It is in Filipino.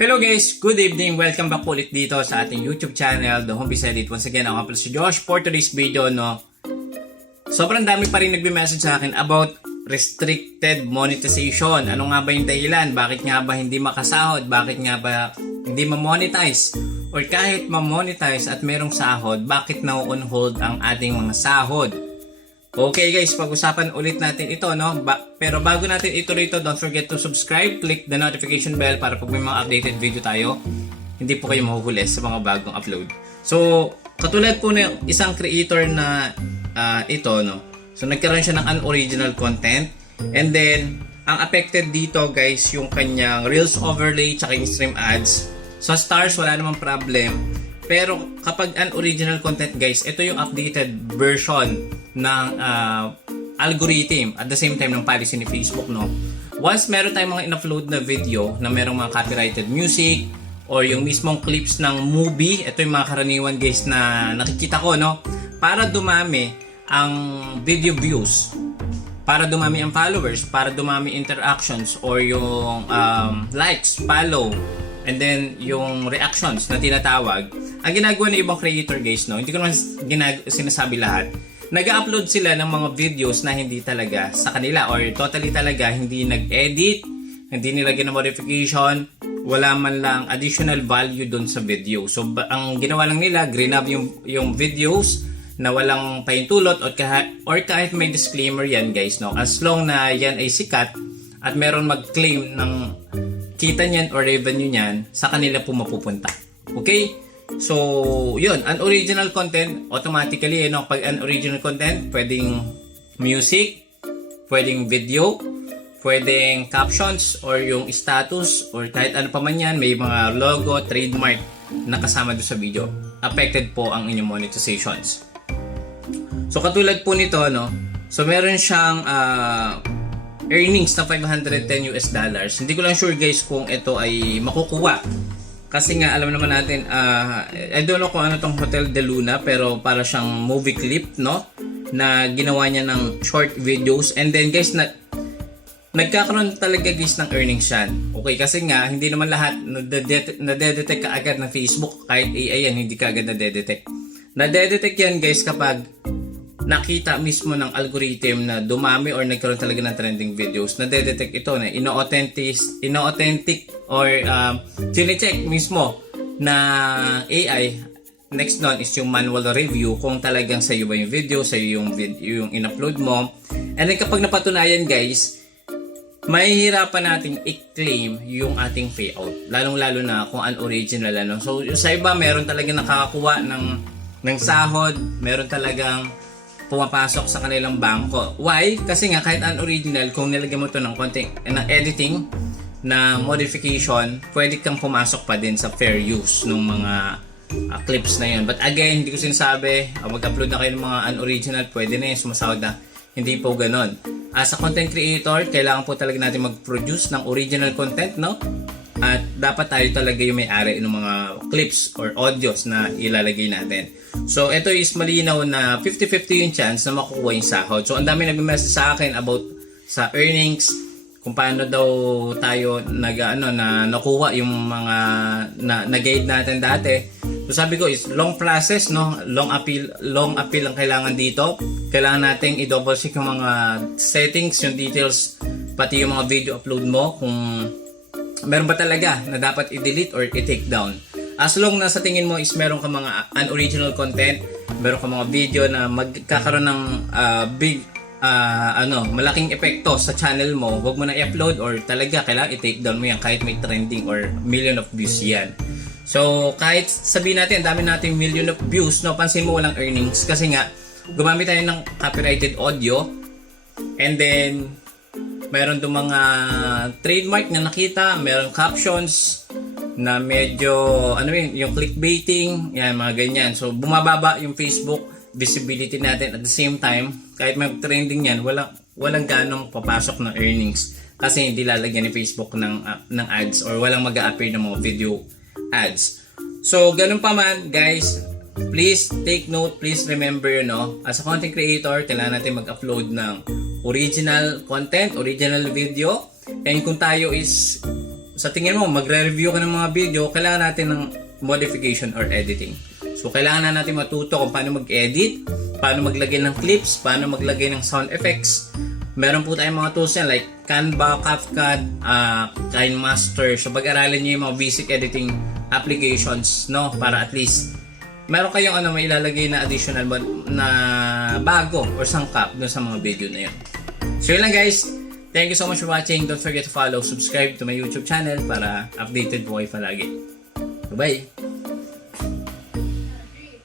Hello guys, good evening. Welcome back po ulit dito sa ating YouTube channel, The Home Beside It. Once again, ako pala si Josh. For today's video, sobrang dami pa rin nagbe-message sa akin about restricted monetization. Ano nga ba yung dahilan? Bakit nga ba hindi makasahod? Bakit nga ba hindi ma-monetize? Or kahit ma-monetize at merong sahod, bakit na-on hold ang ating mga sahod? Okay guys, pag-usapan ulit natin ito, pero bago natin ituloy ito, don't forget to subscribe, click the notification bell para pag may mga updated video tayo, hindi po kayo mahuhuli sa mga bagong upload. So, katulad po ng isang creator na ito, so nagkaroon siya ng unoriginal content, and then, ang affected dito guys, yung kanyang Reels overlay, tsaka yung stream ads. Sa stars, wala namang problem. Pero kapag unoriginal content guys, ito yung updated version ng algorithm at the same time ng policy ni Facebook, Once meron tayong mga in-upload na video na merong mga copyrighted music or yung mismong clips ng movie, ito yung mga karaniwan guys na nakikita ko, para dumami ang video views, para dumami ang followers, para dumami interactions or yung likes, follow, and then yung reactions na tinatawag. Ang ginagawa ng ibang creator guys, hindi ko naman sinasabi lahat, nag-upload sila ng mga videos na hindi talaga sa kanila or totally talaga hindi nag-edit, hindi nilagyan ng modification, wala man lang additional value doon sa video. So ang ginawa lang nila, grab yung videos na walang paintulot or kahit may disclaimer yan guys, as long na yan ay sikat at meron mag-claim ng kita niyan or revenue niyan, sa kanila po mapupunta. Okay? So, yun, unoriginal content, automatically, pag unoriginal content, pwedeng music, pwedeng video, pwedeng captions, or yung status, or kahit ano pa man yan, may mga logo, trademark na kasama doon sa video. Affected po ang inyong monetizations. So, katulad po nito, so meron siyang earnings na $510 US. Hindi ko lang sure guys kung ito ay makukuha. Kasi nga alam naman natin, I don't know kung ano tong Hotel de Luna, pero para siyang movie clip, na ginawa niya ng short videos. And then guys, nagkakaroon talaga guys ng earnings yan. Okay, kasi nga hindi naman lahat nadedetect kaagad ng Facebook. Kahit AI yan, hindi kaagad nadedetect. Nadedetect yan guys kapag nakita mismo ng algorithm na dumami or nagkaroon talaga ng trending videos, nadedetect ito na ino-authentic or chinecheck mismo na AI. Next nun is yung manual review kung talagang sa'yo ba yung video, sa'yo yung in-upload mo. And then kapag napatunayan guys, mahihirapan nating i-claim yung ating payout. Lalong-lalo na kung unoriginal. So sa iba, meron talagang nakakakuha ng sahod, meron talagang pumapasok sa kanilang bangko. Why? Kasi nga kahit unoriginal, kung nilagyan mo to ng konting editing na modification, pwede kang pumasok pa din sa fair use ng mga clips na yun. But again, hindi ko sinasabi, mag-upload na kayo ng mga unoriginal, pwede na yun, sumasahod na. Hindi po ganon. As a content creator, kailangan po talaga natin mag-produce ng original content, At dapat tayo talaga yung may-ari ng mga clips or audios na ilalagay natin. So, ito is malinaw na 50-50 yung chance na makukuha yung sahod. So, ang dami nag-message sa akin about sa earnings, kung paano daw tayo na nakuha yung mga na-guide natin dati. So, sabi ko is long process, long appeal ang kailangan dito. Kailangan nating i-double check yung mga settings, yung details, pati yung mga video upload mo kung meron ba talaga na dapat i-delete or i-take down. As long na sa tingin mo is meron ka mga unoriginal content, meron ka mga video na magkakaroon ng malaking epekto sa channel mo, huwag mo na i-upload or talaga kailangan i-take down mo yan kahit may trending or million of views yan. So, kahit sabihin natin, dami nating million of views, pansin mo walang earnings kasi nga, gumamit tayo ng copyrighted audio and then meron doon mga trademark na nakita, meron captions na medyo, yung clickbaiting, yan, mga ganyan. So, bumababa yung Facebook visibility natin at the same time, kahit may trending yan, walang ganong papasok na earnings kasi hindi lalagyan ni Facebook ng ads or walang mag-a-appear ng mga video ads. So, ganun pa man, guys, please take note, please remember, as a content creator, kailangan natin mag-upload ng original content, original video, and kung tayo is sa tingin mo, magre-review ka ng mga video, kailangan natin ng modification or editing. So, kailangan na natin matuto kung paano mag-edit, paano maglagay ng clips, paano maglagay ng sound effects. Meron po tayong mga tools yan like Canva, CapCut, KineMaster. So, pag-aralan nyo yung mga basic editing applications, no? Para at least meron kayong may ilalagay na additional na bago or sangkap dun sa mga video na yun. So, yun lang guys. Thank you so much for watching. Don't forget to follow, subscribe to my YouTube channel para updated po kayo palagi. Bye-bye!